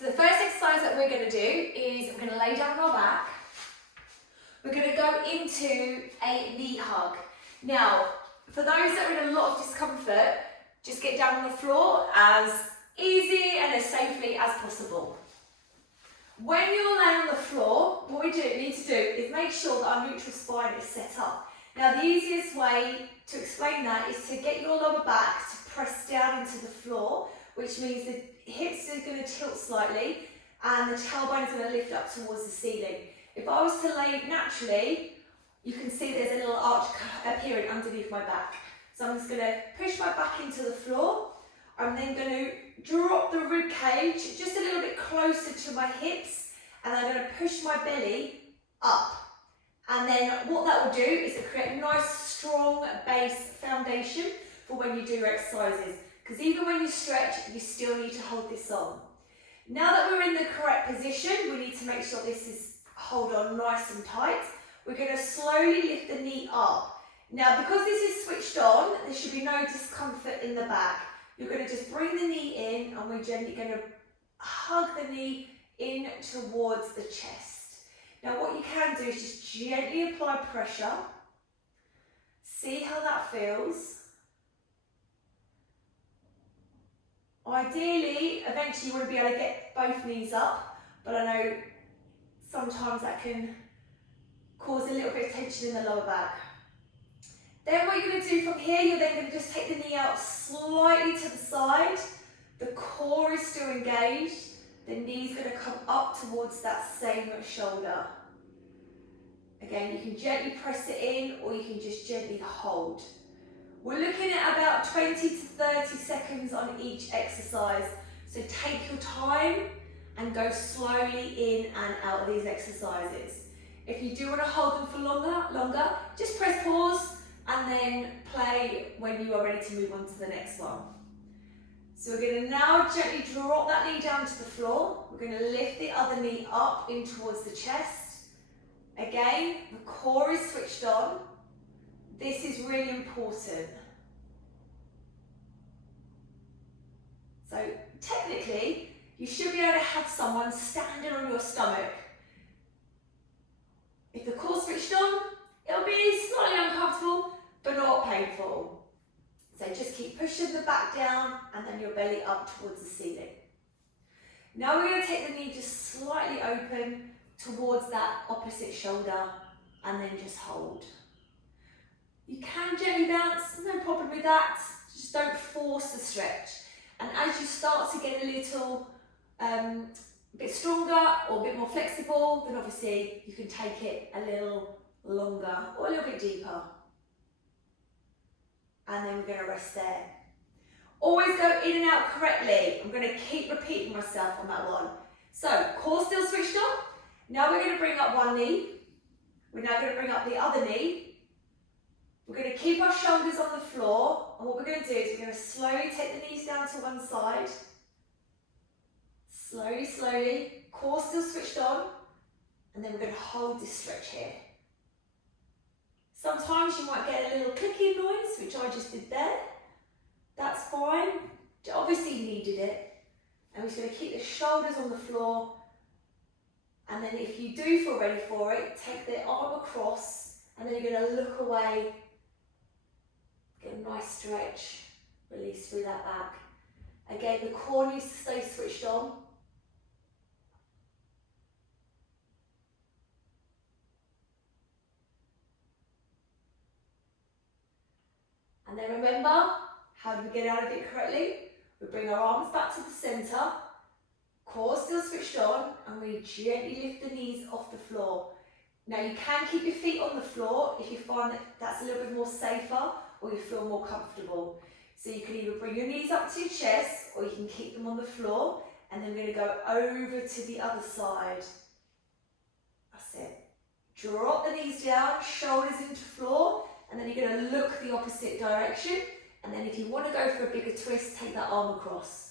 So the first exercise that we're going to do is we're going to lay down on our back. We're going to go into a knee hug. Now, for those that are in a lot of discomfort, just get down on the floor as easy and as safely as possible. When you're laying on the floor, what we need to do is make sure that our neutral spine is set up. Now, the easiest way to explain that is to get your lower back to press down into the floor, which means the hips are going to tilt slightly and the tailbone is going to lift up towards the ceiling. If I was to lay naturally, you can see there's a little arch appearing underneath my back. So I'm just going to push my back into the floor. I'm then going to drop the rib cage just a little bit closer to my hips, and I'm going to push my belly up. And then what that will do is it create a nice strong base foundation for when you do your exercises. Because even when you stretch, you still need to hold this on. Now that we're in the correct position, we need to make sure this is hold on nice and tight. We're going to slowly lift the knee up. Now, because this is switched on, there should be no discomfort in the back. You're going to just bring the knee in, and we're gently going to hug the knee in towards the chest. Now, what you can do is just gently apply pressure. See how that feels. Ideally, eventually you want to be able to get both knees up, but I know sometimes that can cause a little bit of tension in the lower back. Then what you're going to do from here, you're then going to just take the knee out slightly to the side. The core is still engaged. The knee's going to come up towards that same shoulder. Again, you can gently press it in, or you can just gently hold. We're looking at about 20 to 30 seconds on each exercise. So take your time and go slowly in and out of these exercises. If you do want to hold them for longer, just press pause and then play when you are ready to move on to the next one. So we're going to now gently drop that knee down to the floor. We're going to lift the other knee up in towards the chest. Again, the core is switched on. This is really important. So technically, you should be able to have someone standing on your stomach. If the core's switched on, it'll be slightly uncomfortable, but not painful. So just keep pushing the back down and then your belly up towards the ceiling. Now we're going to take the knee just slightly open towards that opposite shoulder and then just hold. You can gently bounce, no problem with that. Just don't force the stretch. And as you start to get a little bit stronger or a bit more flexible, then obviously you can take it a little longer or a little bit deeper. And then we're going to rest there. Always go in and out correctly. I'm going to keep repeating myself on that one. So, core still switched on. Now we're going to bring up one knee. We're now going to bring up the other knee. We're going to keep our shoulders on the floor. And what we're going to do is we're going to slowly take the knees down to one side. Slowly, slowly. Core still switched on. And then we're going to hold this stretch here. Sometimes you might get a little clicking noise, which I just did there. That's fine. Obviously you needed it. And we're just going to keep the shoulders on the floor. And then if you do feel ready for it, take the arm across, and then you're going to look away. Get a nice stretch. Release through that back. Again, the core needs to stay switched on. And then remember, how do we get out of it correctly? We bring our arms back to the centre, core still switched on, and we gently lift the knees off the floor. Now you can keep your feet on the floor if you find that that's a little bit more safer or you feel more comfortable. So you can either bring your knees up to your chest or you can keep them on the floor, and then we're going to go over to the other side. That's it. Drop the knees down, shoulders into floor, and then you're going to look the opposite direction. And then if you want to go for a bigger twist, take that arm across.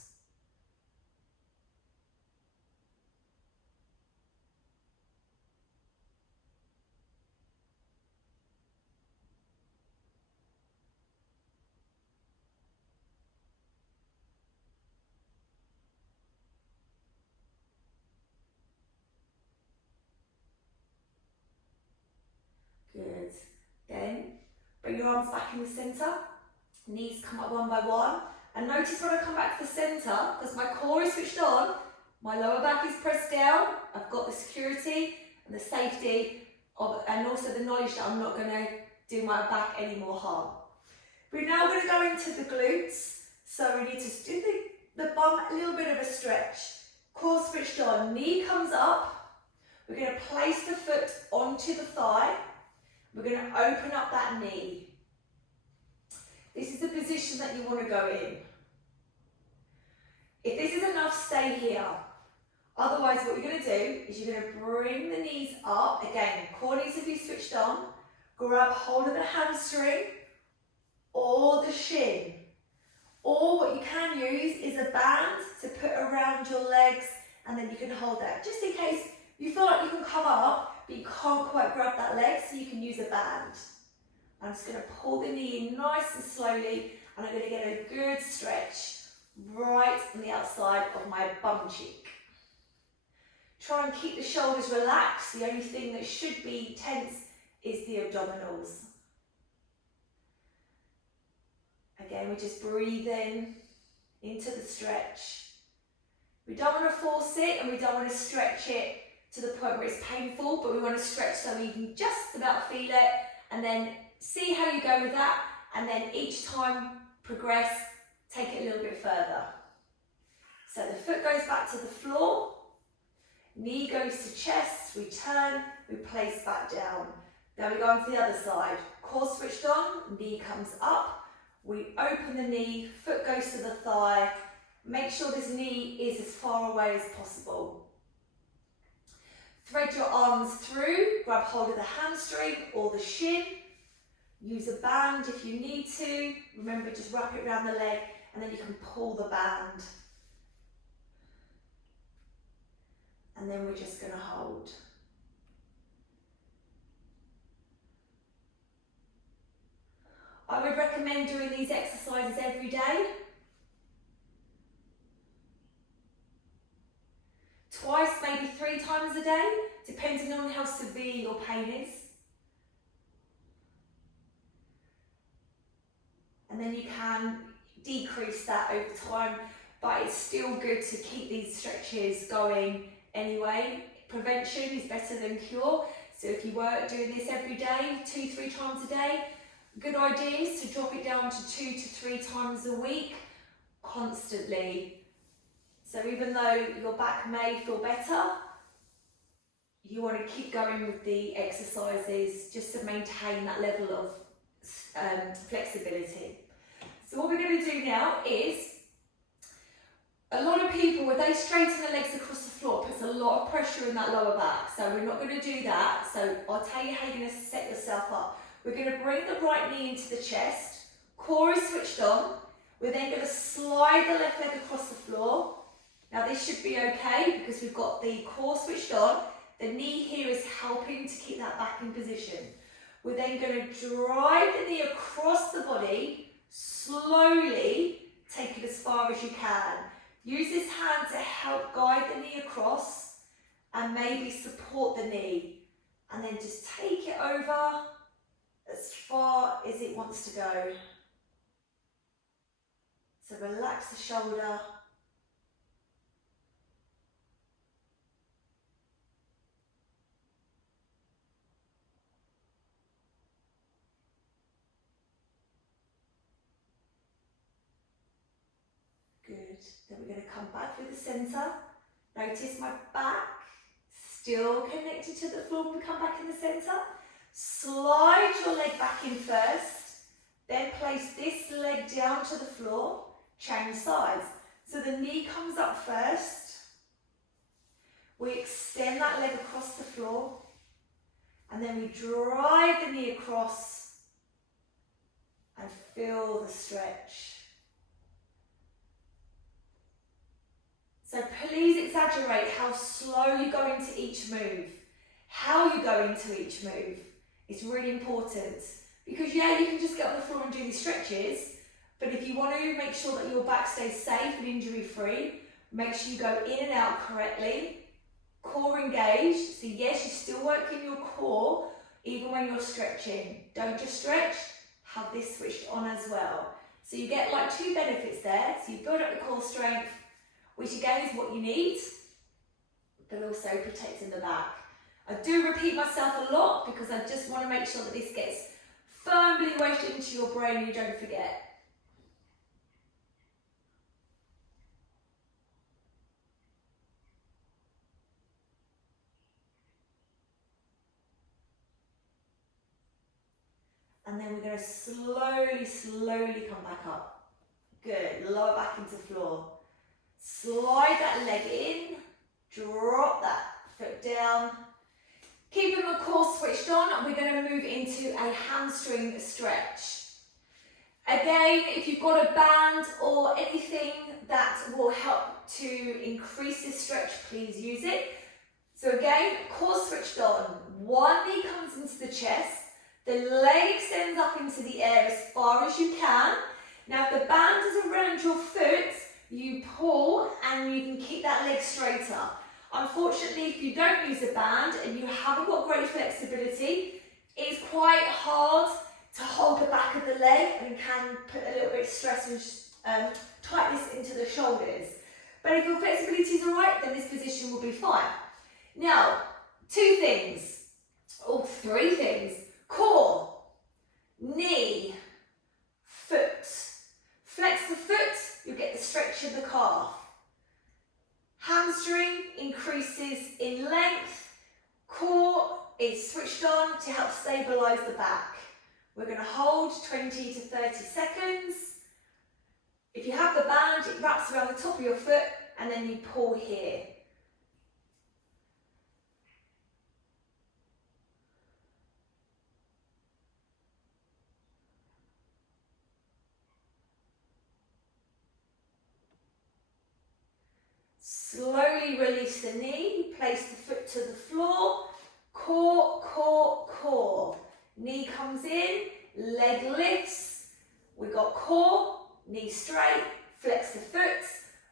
arms back in the centre. Knees come up one by one. And notice when I come back to the centre, because my core is switched on, my lower back is pressed down. I've got the security and the safety and also the knowledge that I'm not going to do my back any more harm. We're now going to go into the glutes. So we need to do the bum, a little bit of a stretch. Core switched on, knee comes up. We're going to place the foot onto the thigh. We're going to open up that knee. This is the position that you want to go in. If this is enough, stay here. Otherwise, what you're going to do is you're going to bring the knees up. Again, core needs to be switched on. Grab hold of the hamstring or the shin. Or what you can use is a band to put around your legs, and then you can hold that. Just in case you feel like you can come up, but you can't quite grab that leg, so you can use a band. I'm just going to pull the knee in nice and slowly, and I'm going to get a good stretch right on the outside of my bum cheek. Try and keep the shoulders relaxed. The only thing that should be tense is the abdominals. Again, we just breathe in into the stretch. We don't want to force it and we don't want to stretch it to the point where it's painful, but we want to stretch so you can just about feel it, and then see how you go with that, and then each time progress, take it a little bit further. So the foot goes back to the floor, knee goes to chest, we turn, we place back down. Then we go on to the other side. Core switched on, knee comes up, we open the knee, foot goes to the thigh. Make sure this knee is as far away as possible. Thread your arms through, grab hold of the hamstring or the shin. Use a band if you need to. Remember, just wrap it around the leg and then you can pull the band. And then we're just going to hold. I would recommend doing these exercises every day. Twice, maybe 3 times a day, depending on how severe your pain is. And then you can decrease that over time, but it's still good to keep these stretches going anyway. Prevention is better than cure. So if you were doing this every day, 2-3 times a day, good idea is to drop it down to 2 to 3 times a week, constantly. So even though your back may feel better, you want to keep going with the exercises just to maintain that level of flexibility. So what we're going to do now is, a lot of people, when they straighten the legs across the floor, it puts a lot of pressure in that lower back. So we're not going to do that. So I'll tell you how you're going to set yourself up. We're going to bring the right knee into the chest, core is switched on. We're then going to slide the left leg across the floor. Now this should be okay because we've got the core switched on. The knee here is helping to keep that back in position. We're then going to drive the knee across the body, slowly take it as far as you can. Use this hand to help guide the knee across and maybe support the knee. And then just take it over as far as it wants to go. So relax the shoulder. Good. Then we're going to come back through the centre. Notice my back still connected to the floor when we come back in the centre. Slide your leg back in first, then place this leg down to the floor, change sides. So the knee comes up first, we extend that leg across the floor, and then we drive the knee across and feel the stretch. So please exaggerate how slow you go into each move, how you go into each move. It's really important because yeah, you can just get on the floor and do these stretches, but if you want to make sure that your back stays safe and injury free, make sure you go in and out correctly, core engaged. So yes, you're still working your core even when you're stretching. Don't just stretch, have this switched on as well. So you get like two benefits there. So you build up the core strength, which again is what you need, but also protecting the back. I do repeat myself a lot because I just want to make sure that this gets firmly wedged into your brain and you don't forget. And then we're going to slowly come back up. Good, lower back into floor. Slide that leg in, drop that foot down. Keeping the core switched on, we're going to move into a hamstring stretch. Again, if you've got a band or anything that will help to increase this stretch, please use it. So again, core switched on. One knee comes into the chest. The leg extends up into the air as far as you can. Now if the band is around your foot, you pull and you can keep that leg straighter. Unfortunately, if you don't use a band and you haven't got great flexibility, it's quite hard to hold the back of the leg and can put a little bit of stress and tightness into the shoulders. But if your flexibility is alright, then this position will be fine. Now, three things. Core, knee, foot. Flex the foot, you'll get the stretch of the calf. Hamstring increases in length. Core is switched on to help stabilise the back. We're going to hold 20 to 30 seconds. If you have the band, it wraps around the top of your foot and then you pull here. Slowly release the knee, place the foot to the floor, core, core, core. Knee comes in, leg lifts, we've got core, knee straight, flex the foot,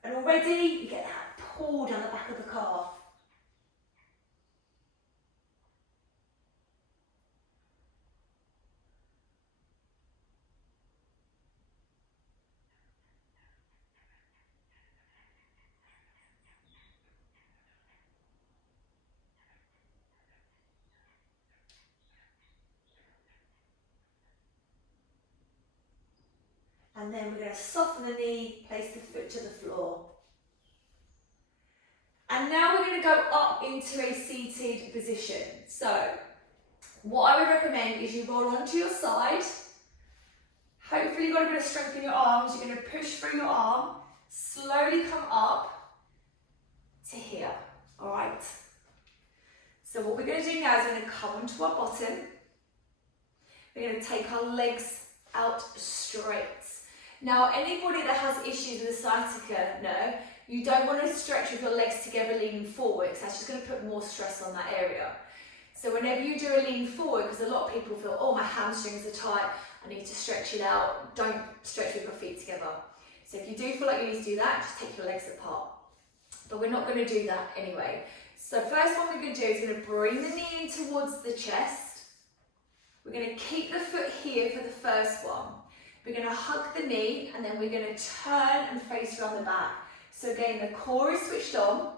and already you get that pull down the back of the calf. And then we're going to soften the knee, place the foot to the floor. And now we're going to go up into a seated position. So, what I would recommend is you roll onto your side. Hopefully you've got a bit of strength in your arms. You're going to push through your arm, slowly come up to here, all right? So what we're going to do now is we're going to come onto our bottom. We're going to take our legs out straight. Now, anybody that has issues with the sciatica nerve, you don't want to stretch with your legs together leaning forward because that's just going to put more stress on that area. So whenever you do a lean forward, because a lot of people feel, oh, my hamstrings are tight, I need to stretch it out, don't stretch with your feet together. So if you do feel like you need to do that, just take your legs apart. But we're not going to do that anyway. So first one we're going to do is we're going to bring the knee in towards the chest. We're going to keep the foot here for the first one. We're going to hug the knee and then we're going to turn and face around the back. So again, the core is switched on.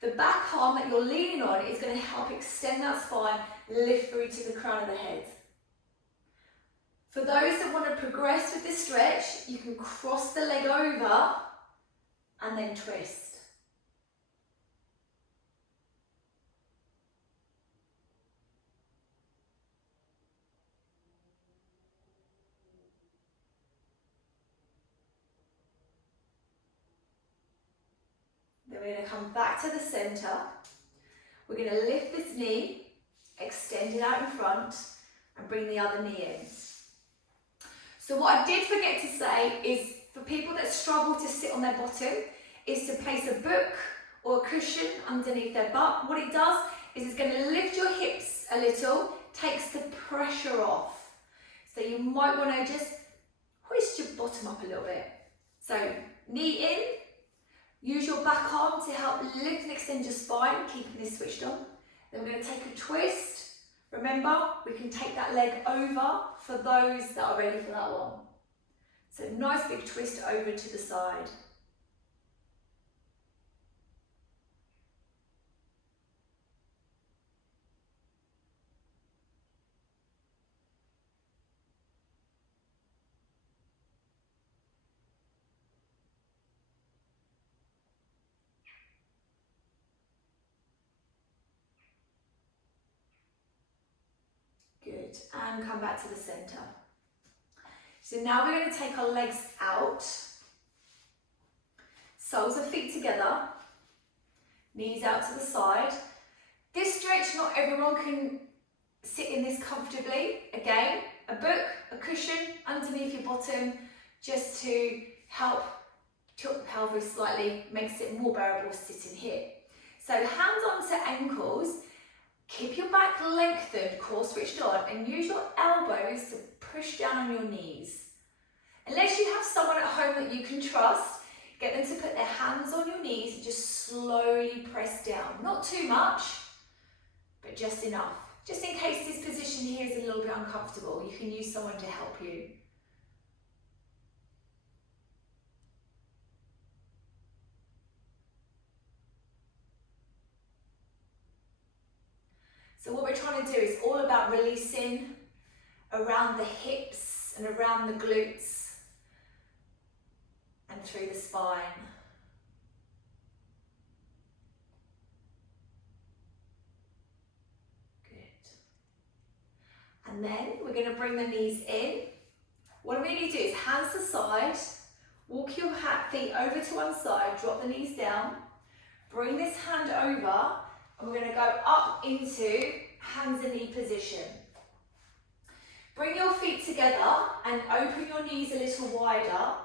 The back arm that you're leaning on is going to help extend that spine, lift through to the crown of the head. For those that want to progress with this stretch, you can cross the leg over and then twist. Then we're going to come back to the centre. We're going to lift this knee, extend it out in front, and bring the other knee in. So what I did forget to say is, for people that struggle to sit on their bottom, is to place a book or a cushion underneath their butt. What it does is it's going to lift your hips a little, takes the pressure off. So you might want to just hoist your bottom up a little bit. So knee in, use your back arm to help lift and extend your spine, keeping this switched on. Then we're going to take a twist Remember, we can take that leg over for those that are ready for that one. So nice big twist over to the side. Good, and come back to the center. So now we're going to take our legs out, soles of feet together, knees out to the side. This stretch, not everyone can sit in this comfortably. Again, a book, a cushion underneath your bottom, just to help tilt the pelvis slightly, makes it more bearable sitting here. So hands onto ankles. Keep your back lengthened, core switched on, and use your elbows to push down on your knees. Unless you have someone at home that you can trust, get them to put their hands on your knees and just slowly press down. Not too much, but just enough. Just in case this position here is a little bit uncomfortable, you can use someone to help you. So what we're trying to do is all about releasing around the hips and around the glutes and through the spine. Good. And then we're going to bring the knees in. What I'm going to do is hands to side, walk your feet over to one side, drop the knees down, bring this hand over, and we're going to go up into hands and knee position. Bring your feet together and open your knees a little wider.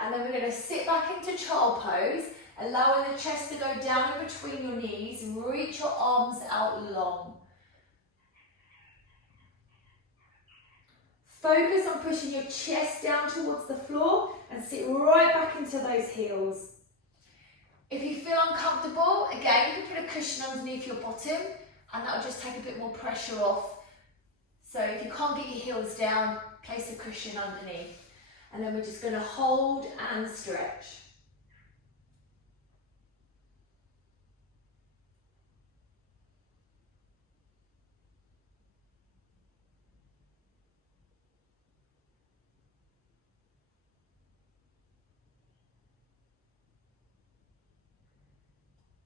And then we're going to sit back into child pose, allowing the chest to go down in between your knees and reach your arms out long. Focus on pushing your chest down towards the floor and sit right back into those heels. If you feel uncomfortable, again, you can put a cushion underneath your bottom and that'll just take a bit more pressure off. So if you can't get your heels down, place a cushion underneath. And then we're just going to hold and stretch.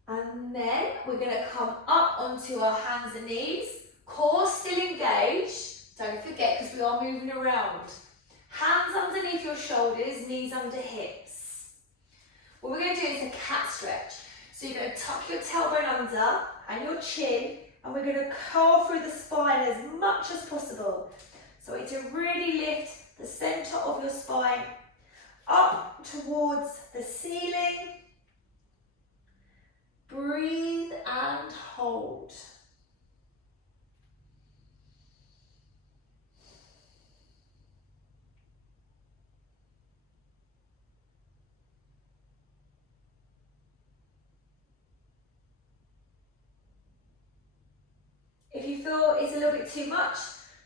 And then we're going to come up onto our hands and knees, core still engaged, don't forget because we are moving around. Hands underneath your shoulders, knees under hips. What we're going to do is a cat stretch. So you're going to tuck your tailbone under and your chin, and we're going to curl through the spine as much as possible. So it's to really lift the center of your spine up towards the ceiling. Breathe and hold. If you feel it's a little bit too much,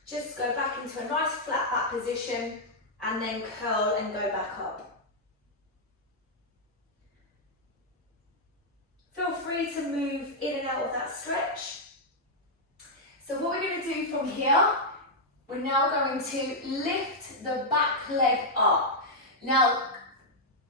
just go back into a nice flat back position and then curl and go back up. Feel free to move in and out of that stretch. So what we're going to do from here, we're now going to lift the back leg up. Now,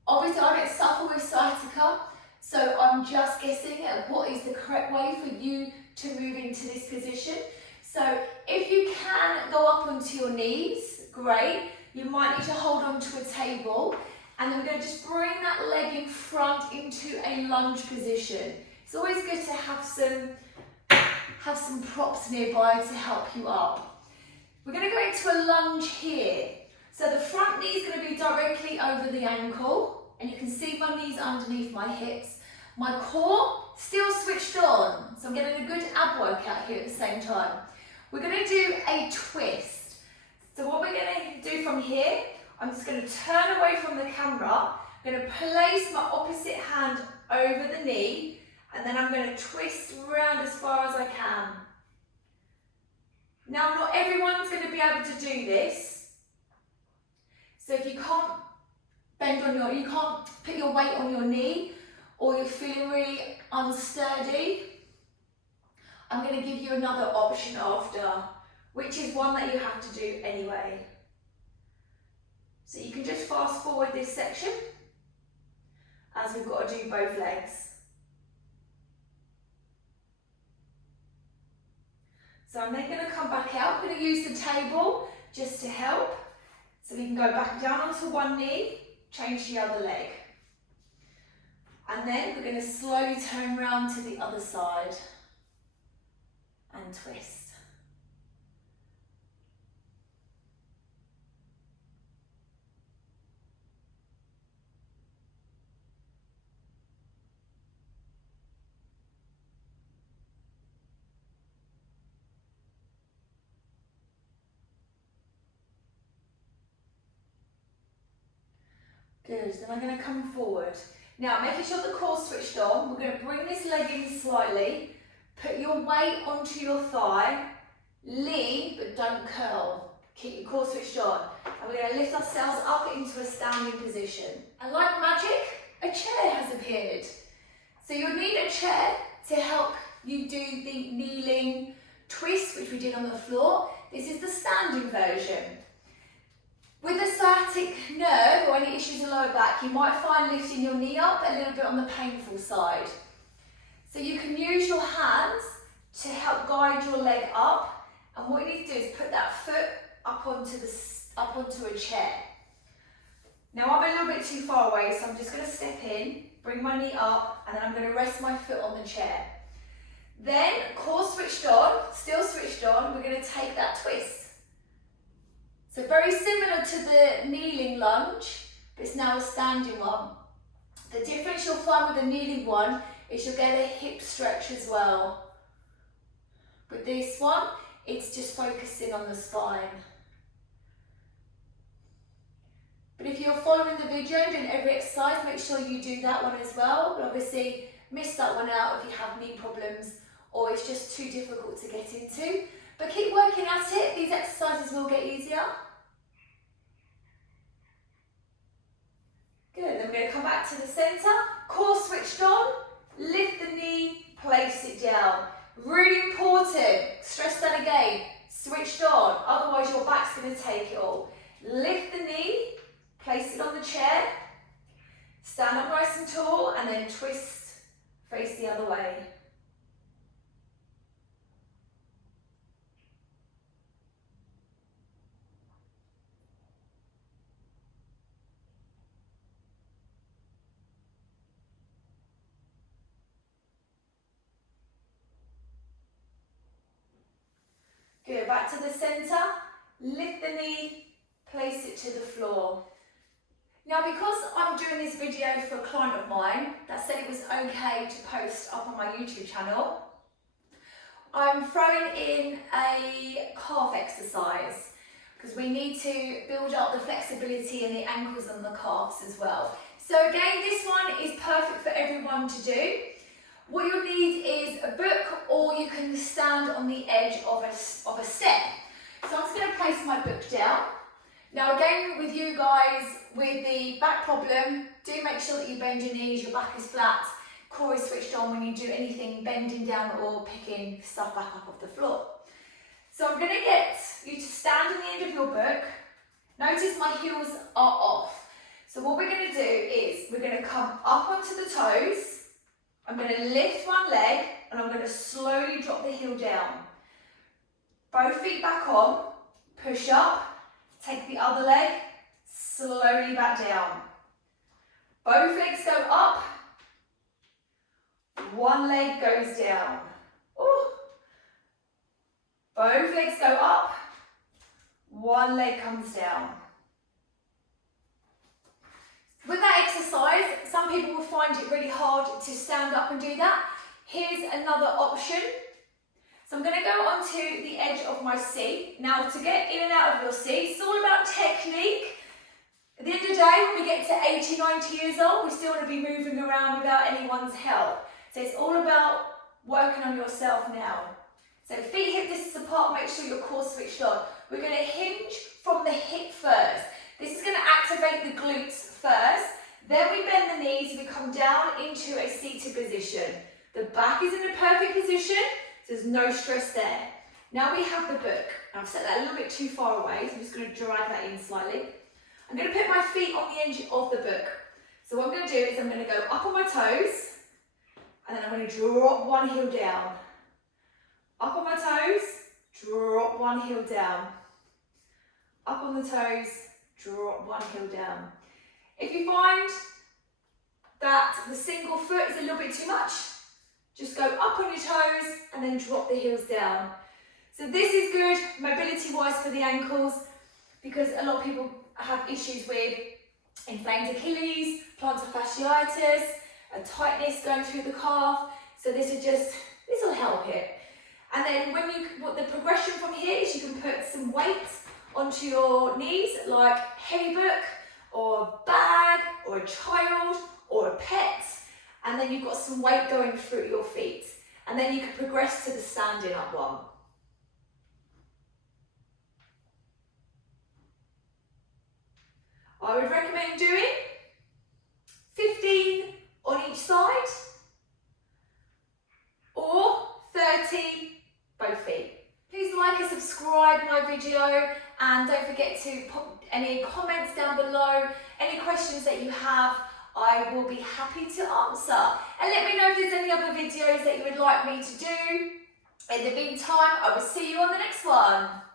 obviously I don't suffer with sciatica, so I'm just guessing at what is the correct way for you to move into this position. So if you can go up onto your knees, great. You might need to hold onto a table. And then we're going to just bring that leg in front into a lunge position. It's always good to have some props nearby to help you up. We're going to go into a lunge here. So the front knee is going to be directly over the ankle, and you can see my knees underneath my hips. My core still switched on, so I'm getting a good ab workout here at the same time. We're going to do a twist. So what we're going to do from here, I'm just going to turn away from the camera. I'm going to place my opposite hand over the knee, and then I'm going to twist around as far as I can. Now, not everyone's going to be able to do this. So if you can't you can't put your weight on your knee, or you're feeling really unsturdy, I'm going to give you another option after, which is one that you have to do anyway. So you can just fast forward this section, as we've got to do both legs. So I'm then going to come back out. I'm going to use the table just to help. So we can go back down onto one knee, change the other leg. And then we're going to slowly turn around to the other side and twist. Good, then I'm going to come forward. Now, making sure the core's switched on, we're going to bring this leg in slightly, put your weight onto your thigh, lean but don't curl. Keep your core switched on. And we're going to lift ourselves up into a standing position. And like magic, a chair has appeared. So you'll need a chair to help you do the kneeling twist, which we did on the floor. This is the standing version. With a sciatic nerve or any issues in the lower back, you might find lifting your knee up a little bit on the painful side. So you can use your hands to help guide your leg up, and what you need to do is put that foot up onto a chair. Now I'm a little bit too far away, so I'm just going to step in, bring my knee up, and then I'm going to rest my foot on the chair. Then, core switched on, still switched on, we're going to take that twist. So very similar to the kneeling lunge, but it's now a standing one. The difference you'll find with the kneeling one is you'll get a hip stretch as well. With this one, it's just focusing on the spine. But if you're following the video and doing every exercise, make sure you do that one as well. But obviously, miss that one out if you have knee problems or it's just too difficult to get into. But keep working at it. These exercises will get easier. Good, then we're going to come back to the centre, core switched on, lift the knee, place it down. Really important, stress that again, switched on, otherwise your back's going to take it all. Lift the knee, place it on the chair, stand up nice and tall, and then twist, face the other way. Good, back to the centre, lift the knee, place it to the floor. Now because I'm doing this video for a client of mine that said it was okay to post up on my YouTube channel, I'm throwing in a calf exercise because we need to build up the flexibility in the ankles and the calves as well. So again, this one is perfect for everyone to do. What you'll need is a book, or you can stand on the edge of a step. So I'm just going to place my book down. Now again, with you guys with the back problem, do make sure that you bend your knees, your back is flat, core is switched on when you do anything bending down or picking stuff back up off the floor. So I'm going to get you to stand on the end of your book. Notice my heels are off. So what we're going to do is we're going to come up onto the toes. I'm going to lift one leg and I'm going to slowly drop the heel down. Both feet back on, push up, take the other leg, slowly back down. Both legs go up, one leg goes down. Ooh. Both legs go up, one leg comes down. With that exercise, some people will find it really hard to stand up and do that. Here's another option. So I'm going to go onto the edge of my seat. Now to get in and out of your seat, it's all about technique. At the end of the day, when we get to 80, 90 years old, we still want to be moving around without anyone's help. So it's all about working on yourself now. So feet hip distance apart, make sure your core switched on. We're going to hinge from the hip first. This is going to activate the glutes first. Then we bend the knees, we come down into a seated position. The back is in a perfect position, so there's no stress there. Now we have the book. I've set that a little bit too far away, so I'm just going to drag that in slightly. I'm going to put my feet on the edge of the book. So what I'm going to do is I'm going to go up on my toes, and then I'm going to drop one heel down. Up on my toes, drop one heel down. Up on the toes, drop one heel down. If you find that the single foot is a little bit too much, just go up on your toes and then drop the heels down. So this is good mobility-wise for the ankles, because a lot of people have issues with inflamed Achilles, plantar fasciitis, a tightness going through the calf. So this will help it. And then what the progression from here is you can put some weight onto your knees, like heavy book, or a bag, or a child, or a pet, and then you've got some weight going through your feet. And then you can progress to the standing up one. I would recommend doing 15 on each side, or 30 both feet. Please like and subscribe my video, and don't forget to put any comments down below. Any questions that you have, I will be happy to answer. And let me know if there's any other videos that you would like me to do. In the meantime, I will see you on the next one.